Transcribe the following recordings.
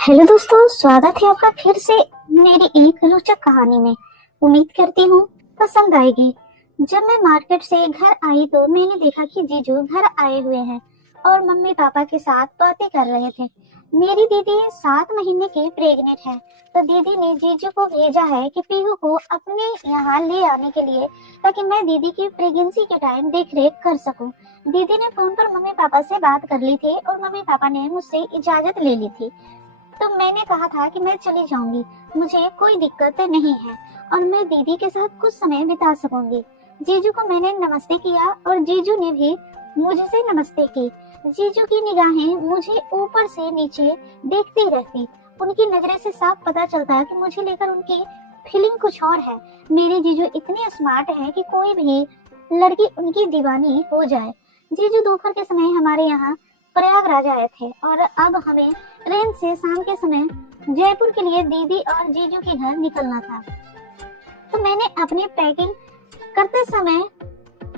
Hello दोस्तों, स्वागत है आपका फिर से मेरी एक रोचक कहानी में। उम्मीद करती हूँ पसंद आएगी। जब मैं मार्केट से घर आई तो मैंने देखा कि जीजू घर आए हुए हैं और मम्मी पापा के साथ बातें कर रहे थे। मेरी दीदी 7 महीने की प्रेग्नेंट है, तो दीदी ने जीजू को भेजा है कि पीहू को अपने यहाँ ले आने के लिए, ताकि मैं दीदी की प्रेगनेंसी के टाइम देख रेख कर सकूं। दीदी ने फोन पर मम्मी पापा से बात कर ली थी और मम्मी पापा ने मुझसे इजाजत ले ली थी। तो मैंने कहा था कि मैं चली जाऊंगी, मुझे कोई दिक्कत नहीं है और मैं दीदी के साथ कुछ समय बिता सकूंगी। जीजू को मैंने नमस्ते किया और जीजू ने भी मुझसे नमस्ते की। जीजू की निगाहें मुझे ऊपर से नीचे देखती रहती। उनकी नजरें से साफ पता चलता कि मुझे लेकर उनकी फीलिंग कुछ और है। मेरे जीजू इतने स्मार्ट हैं कि कोई भी लड़की उनकी दीवानी हो जाए। जीजू दोपहर के समय हमारे यहाँ प्रयागराज आए थे और अब हमें ट्रेन से शाम के समय जयपुर के लिए दीदी और जीजू के घर निकलना था। तो मैंने अपनी पैकिंग करते समय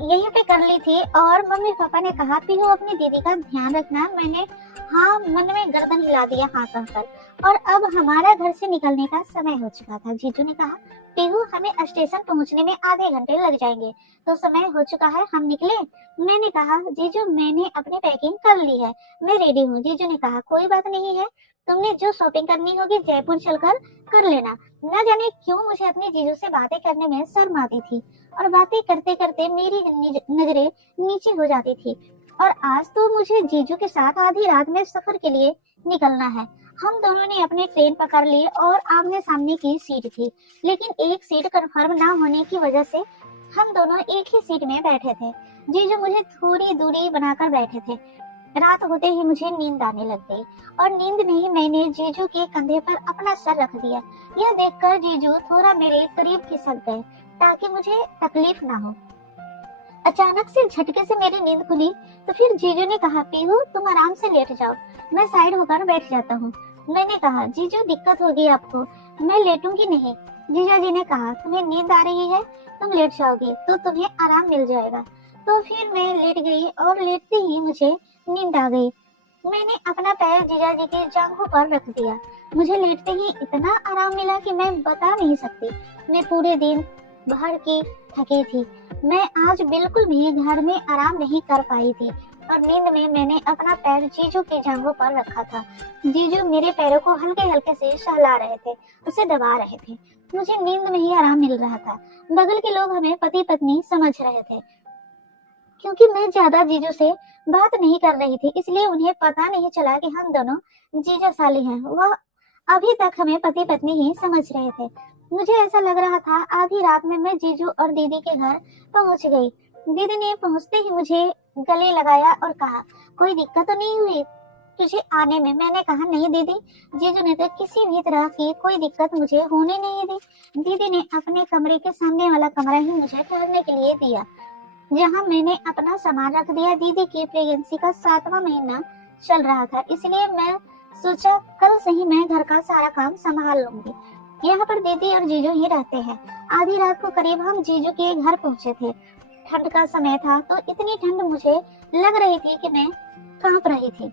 यहीं पे कर ली थी और मम्मी पापा ने कहा पीहू अपनी दीदी का ध्यान रखना। मैंने हाँ मन में गर्दन हिला दिया हाँ कहकर। और अब हमारा घर से निकलने का समय हो चुका था। जीजू ने कहा पीहू हमें स्टेशन पहुंचने में आधे घंटे लग जाएंगे, तो समय हो चुका है, हम निकले। मैंने कहा जीजू मैंने अपनी पैकिंग कर ली है, मैं रेडी हूँ। जीजू ने कहा कोई बात नहीं है, तुमने जो शॉपिंग करनी होगी जयपुर चलकर कर लेना। न जाने क्यों मुझे अपने जीजू से बातें करने में शर्म आती थी और बातें करते करते मेरी नजरें नीचे हो जाती थी। और आज तो मुझे जीजू के साथ आधी रात में सफर के लिए निकलना है। हम दोनों ने अपनी ट्रेन पकड़ ली और आमने सामने की सीट थी, लेकिन एक सीट कंफर्म ना होने की वजह से हम दोनों एक ही सीट में बैठे थे। जीजू मुझे थोड़ी दूरी बनाकर बैठे थे। रात होते ही मुझे नींद आने लग गई और नींद में ही मैंने जीजू के कंधे पर अपना सर रख दिया। यह देखकर जीजू थोड़ा मेरे करीब खिसक गए ताकि मुझे तकलीफ ना हो। अचानक से झटके से मेरी नींद खुली तो फिर जीजू ने कहा पीहू तुम आराम से लेट जाओ, मैं साइड होकर बैठ जाता हूँ। मैंने कहा जीजू दिक्कत होगी आपको, मैं लेटूंगी नहीं। जीजा जी ने कहा तुम्हें नींद आ रही है, तुम लेट जाओगी तो तुम्हें आराम मिल जाएगा। तो फिर मैं लेट गई और लेटते ही मुझे नींद आ गई। मैंने अपना पैर जीजा जी के जांघों पर रख दिया। मुझे लेटते ही इतना आराम मिला कि मैं बता नहीं सकती। मैं पूरे दिन भर की थकी थी। मैं आज बिल्कुल भी घर में आराम नहीं कर पाई थी और नींद में मैंने अपना पैर जीजू की जांघों पर रखा था। जीजू मेरे पैरों को हल्के हल्के से सहला रहे थे, उसे दबा रहे थे। मुझे नींद में ही आराम मिल रहा था। बगल के लोग हमें पति पत्नी समझ रहे थे, क्योंकि मैं ज्यादा जीजू से बात नहीं कर रही थी, इसलिए उन्हें पता नहीं चला कि हम दोनों जीजा साली हैं। वह अभी तक हमें पति पत्नी ही समझ रहे थे। मुझे ऐसा लग रहा था आधी रात में मैं जीजू और दीदी के घर पहुंच गई। दीदी ने पहुंचते ही मुझे गले लगाया और कहा कोई दिक्कत तो नहीं हुई तुझे आने में। मैंने कहा नहीं दीदी, जीजू ने तो किसी भी तरह की कोई दिक्कत मुझे होने नहीं दी। दीदी ने अपने कमरे के सामने वाला कमरा ही मुझे ठहरने के लिए दिया, जहां मैंने अपना सामान रख दिया। दीदी की प्रेगनेंसी का 7वां महीना चल रहा था, इसलिए मैं सोचा कल से ही मैं घर का सारा काम संभाल लूंगी। यहाँ पर दीदी और जीजू ही रहते हैं। आधी रात को करीब हम जीजू के घर पहुंचे थे। ठंड का समय था तो इतनी ठंड मुझे लग रही थी कि मैं कांप रही थी।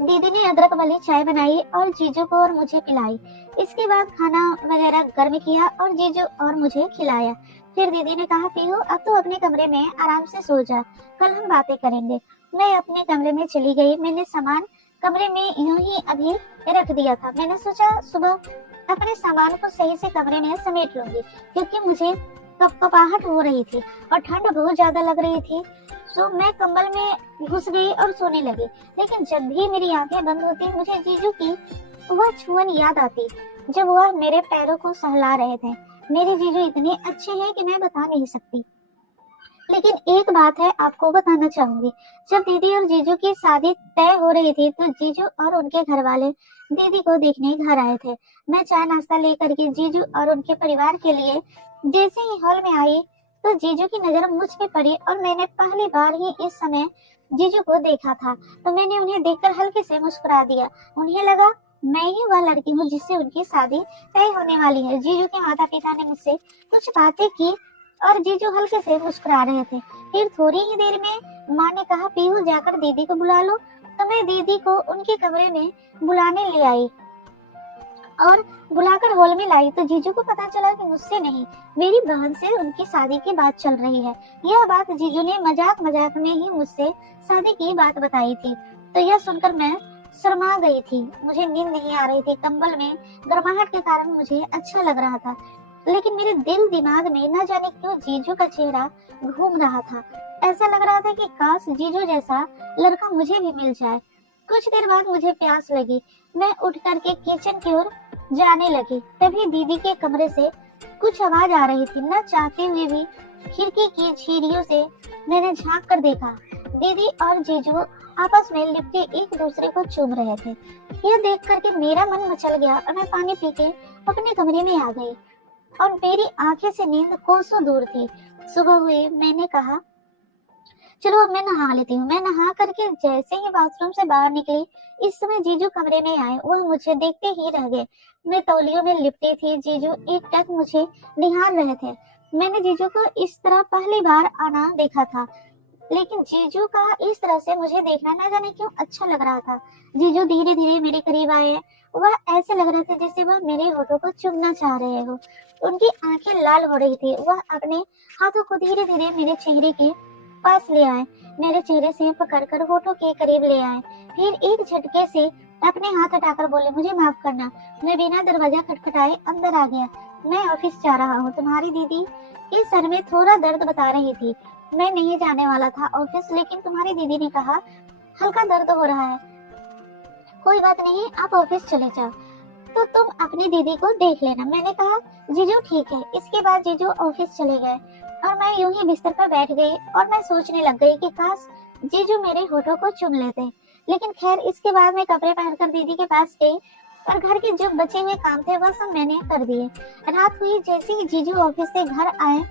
दीदी ने अदरक वाली चाय बनाई और जीजू को और मुझे पिलाई। इसके बाद खाना वगैरह गर्म किया और जीजू और मुझे खिलाया। फिर दीदी ने कहा पीहू अब तो अपने कमरे में आराम से सो जा, कल हम बातें करेंगे। मैं अपने कमरे में चली गई। मैंने सामान कमरे में यूं ही अभी रख दिया था। मैंने सोचा सुबह अपने सामान को सही से कमरे में समेट लूंगी, क्योंकि मुझे कपकपाहट हो रही थी और ठंड बहुत ज्यादा लग रही थी। सो मैं कंबल में घुस गई और सोने लगी। लेकिन जब भी मेरी आंखें बंद होती मुझे जीजू की वह छुअन याद आती, जब वह मेरे पैरों को सहला रहे थे। मेरे जीजू इतने अच्छे हैं कि मैं बता नहीं सकती। लेकिन एक बात है आपको बताना चाहूंगी, जब दीदी और जीजू की शादी तय हो रही थी तो जीजू और उनके घर वाले दीदी को देखने घर आए थे। मैं चाय नाश्ता लेकर के जीजू और उनके परिवार के लिए जैसे ही हॉल में आई तो जीजू की नजर मुझ पे पड़ी और मैंने पहली बार ही इस समय जीजू को देखा था। तो मैंने उन्हें देखकर हल्के से मुस्कुरा दिया। उन्हें लगा मैं ही वह लड़की हूँ जिससे उनकी शादी तय होने वाली है। जीजू के माता पिता ने मुझसे कुछ बातें की और जीजू हल्के से मुस्कुरा रहे थे। फिर थोड़ी ही देर में माँ ने कहा पीहू जाकर दीदी को बुला लो। तो मैं दीदी को उनके कमरे में बुलाने ले आई और बुलाकर हॉल में लाई तो जीजू को पता चला कि मुझसे नहीं, मेरी बहन से उनकी शादी की बात चल रही है। यह बात जीजू ने मजाक मजाक में ही मुझसे शादी की बात बताई थी। तो यह सुनकर मैं शर्मा गई थी। मुझे नींद नहीं आ रही थी। कंबल में गर्माहट के कारण मुझे अच्छा लग रहा था, लेकिन मेरे दिल दिमाग में न जाने क्यों जीजू का चेहरा घूम रहा था। ऐसा लग रहा था कि काश जीजू जैसा लड़का मुझे भी मिल जाए। कुछ देर बाद मुझे प्यास लगी। मैं उठ करके किचन की ओर जाने लगी। तभी दीदी के कमरे से कुछ आवाज आ रही थी। न चाहते हुए भी खिड़की की झिरियों से मैंने झांक कर देखा। दीदी और जीजू आपस में लिपटे एक दूसरे को चूम रहे थे। यह देख करके मेरा मन मचल गया और मैं पानी पी के अपने कमरे में आ गई और मेरी आंखें से नींद कोसों दूर थी। सुबह हुई, मैंने कहा चलो अब मैं नहा लेती हूँ। मैं नहा करके जैसे ही बाथरूम से बाहर निकली, इस समय जीजू कमरे में आए। वह मुझे देखते ही रह गए। मैं तौलियों में लिपटी थी। जीजू एकटक मुझे निहार रहे थे। मैंने जीजू को इस तरह पहली बार आना देखा था, लेकिन जीजू का इस तरह से मुझे देखना न जाने क्यों अच्छा लग रहा था। जीजू धीरे धीरे मेरे करीब आए। वह ऐसे लग रहे थे जैसे वह मेरे होठों को चूमना चाह रहे हो। उनकी आंखें लाल हो रही थी। वह अपने हाथों को धीरे धीरे मेरे चेहरे के पास ले आए, मेरे चेहरे से पकड़कर होठों के करीब ले आए। फिर एक झटके से अपने हाथ हटाकर बोले, मुझे माफ करना। मैं बिना दरवाजा खटखटाए अंदर आ गया। मैं ऑफिस जा रहा हूँ। तुम्हारी दीदी के सर में थोड़ा दर्द बता रही थी। मैं नहीं जाने वाला था ऑफिस, लेकिन तुम्हारी दीदी ने कहा हल्का दर्द हो रहा है, कोई बात नहीं, आप ऑफिस चले जाओ, तो तुम अपनी दीदी को देख लेना। मैंने कहा जीजू ठीक है। इसके बाद जीजू ऑफिस चले गए और मैं यूं ही बिस्तर पर बैठ गई और मैं सोचने लग गई कि काश जीजू मेरे होठों को चूम लेते। लेकिन खैर, इसके बाद मैं कपड़े पहनकर दीदी के पास गई और घर के जो बचे हुए काम थे वह सब मैंने कर दिए। रात हुई। जैसे ही जीजू ऑफिस से घर आए,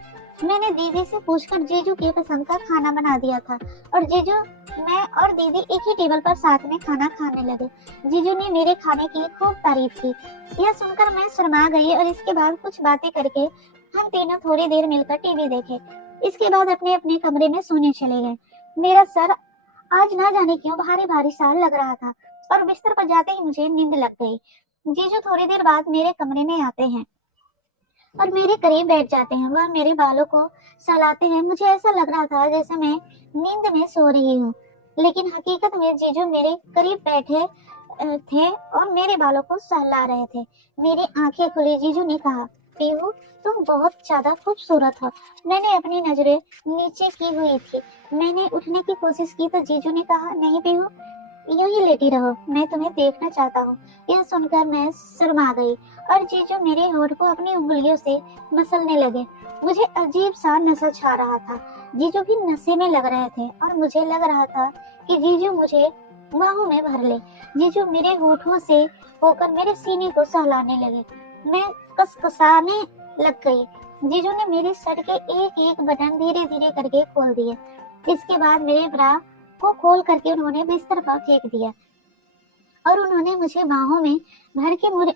मैंने दीदी से पूछकर जीजू की पसंद का खाना बना दिया था और जीजू, मैं और दीदी एक ही टेबल पर साथ में खाना खाने लगे। जीजू ने मेरे खाने की खूब तारीफ की। यह सुनकर मैं शर्मा गई और इसके बाद कुछ बातें करके हम तीनों थोड़ी देर मिलकर टीवी देखे। इसके बाद अपने अपने कमरे में सोने चले गए। मेरा सर आज ना जाने क्यों भारी भारी सा लग रहा था और बिस्तर पर जाते ही मुझे नींद लग गई। जीजू थोड़ी देर बाद मेरे कमरे में आते हैं और मेरे करीब बैठ जाते हैं। वह मेरे बालों को सहलाते हैं। मुझे ऐसा लग रहा था जैसे मैं नींद में सो रही हूँ, लेकिन हकीकत में जीजू मेरे करीब बैठे थे और मेरे बालों को सहला रहे थे। मेरी आंखें खुली। जीजू ने कहा, पीहू तुम बहुत ज्यादा खूबसूरत हो। मैंने अपनी नजरें नीचे की हुई थी। मैंने उठने की कोशिश की तो जीजू ने कहा, नहीं पीहू, यूं ही लेटी रहो, मैं तुम्हें देखना चाहता हूँ। यह सुनकर मैं शर्मा गई और जीजू मेरे होठ को अपनी उंगलियों से मसलने लगे। मुझे अजीब सा नशा छा रहा था। जीजू भी नशे में लग रहे थे और मुझे लग रहा था कि जीजू मुझे बाहों में भर ले। जीजू मेरे होठों से होकर मेरे सीने को सहलाने लगे। मैं कसकसाने लग गई। जीजू ने मेरे शर्ट के एक एक बटन धीरे धीरे करके खोल दिए। इसके बाद मेरे ब्रा को खोल करके उन्होंने बिस्तर पर फेंक दिया और उन्होंने मुझे बाहों में भर के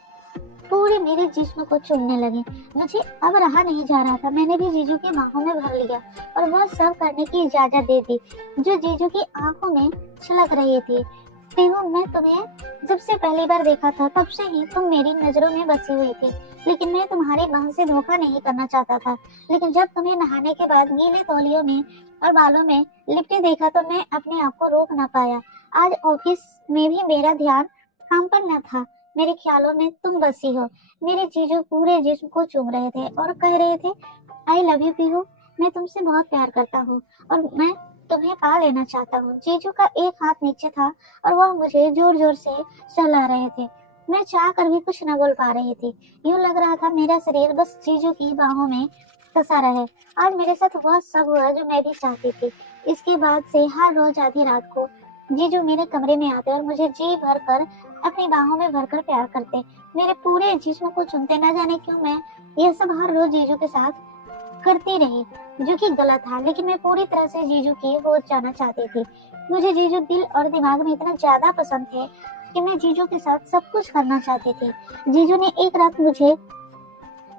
पूरे मेरे जिस्म को चूमने लगे। मुझे अब रहा नहीं जा रहा था। मैंने भी जीजू के बाहों में भर लिया और वह सब करने की इजाजत दे दी जो जीजू की आंखों में छलक रही थी। पीहू, मैं तुम्हें जब से पहली बार देखा था तब से ही तुम मेरी नजरों में बसी हुई थी, लेकिन मैं तुम्हारी बहन से धोखा नहीं करना चाहता था। लेकिन जब तुम्हें नहाने के बाद गीले तौलियों में और बालों में लिपटे देखा तो मैं अपने आप को रोक ना पाया। आज ऑफिस में भी मेरा ध्यान काम पर न था। मेरे ख्यालों में तुम बसी हो। मेरे जीजू पूरे जिस्म को चूम रहे थे और कह रहे थे, आई लव यू पीहू, मैं तुमसे बहुत प्यार करता हूँ और मैं तुम्हें पा लेना चाहता हूँ। जीजू का एक हाथ नीचे था और वह मुझे जोर जोर से सहला रहे थे। मैं चाह कर भी कुछ न बोल पा रही थी। यूं लग रहा था मेरा शरीर बस जीजू की बाहों में फंसा रहे। आज मेरे साथ वह सब हुआ जो मैं भी चाहती थी। इसके बाद से हर रोज आधी रात को जीजू मेरे कमरे में आते और मुझे जी भर कर अपनी बाहों में भरकर प्यार करते। मेरे पूरे जिस्म को चुनते। न जाने क्यों मैं यह सब हर रोज जीजू के साथ करती रही, जो कि गलत था, लेकिन मैं पूरी तरह से जीजू की हो जाना चाहती थी। मुझे जीजू दिल और दिमाग में इतना ज्यादा पसंद थे कि मैं जीजू के साथ सब कुछ करना चाहती थी। जीजू ने एक रात मुझे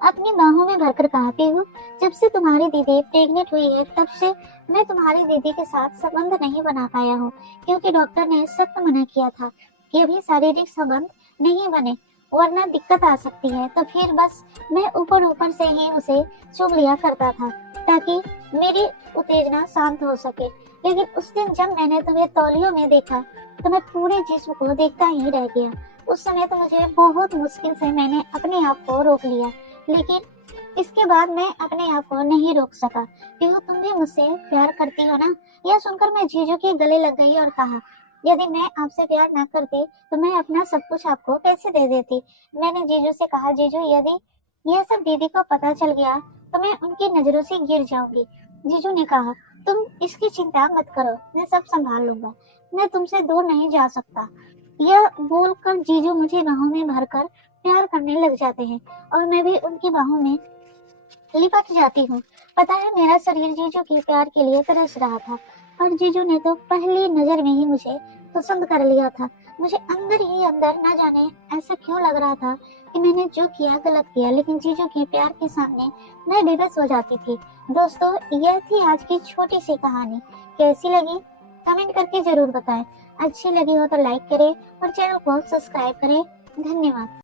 अपनी बाहों में भरकर कहा, पीहू, जब से तुम्हारी दीदी प्रेग्नेंट हुई है तब से मैं तुम्हारी दीदी के साथ संबंध नहीं बना पाया हूँ, क्योंकि डॉक्टर ने सख्त मना किया था कि भी शारीरिक संबंध नहीं बने वरना दिक्कत आ सकती है। तो फिर बस मैं ऊपर ऊपर से ही उसे चूम लिया करता था ताकि मेरी उत्तेजना शांत हो सके। लेकिन उस दिन जब मैंने तुम्हें तौलियों में देखा तो मैं पूरे जिस्म को देखता ही रह गया। उस समय तो मुझे बहुत मुश्किल से मैंने अपने आप को रोक लिया, लेकिन इसके बाद मैं अपने आप को नहीं रोक सका। क्यों तुम भी मुझसे प्यार करती हो ना? यह सुनकर मैं जीजू के गले लग गई और कहा, यदि मैं आपसे प्यार न करती तो मैं अपना सब कुछ आपको कैसे दे देती। मैंने जीजू से कहा, जीजू यदि यह सब दीदी को पता चल गया तो मैं उनकी नजरों से गिर जाऊंगी। जीजू ने कहा, तुम इसकी चिंता मत करो, मैं सब संभाल लूंगा, मैं तुमसे दूर नहीं जा सकता। यह बोलकर जीजू मुझे बाहों में भरकर प्यार करने लग जाते हैं और मैं भी उनकी बाहों में लिपट जाती हूँ। पता है मेरा शरीर जीजू के प्यार के लिए तरस रहा था और जीजू ने तो पहली नजर में ही मुझे पसंद कर लिया था। मुझे अंदर ही अंदर न जाने ऐसा क्यों लग रहा था कि मैंने जो किया गलत किया, लेकिन जीजू के प्यार के सामने मैं बेबस हो जाती थी। दोस्तों, यह थी आज की छोटी सी कहानी। कैसी लगी कमेंट करके जरूर बताएं। अच्छी लगी हो तो लाइक करें और चैनल को सब्सक्राइब करें। धन्यवाद।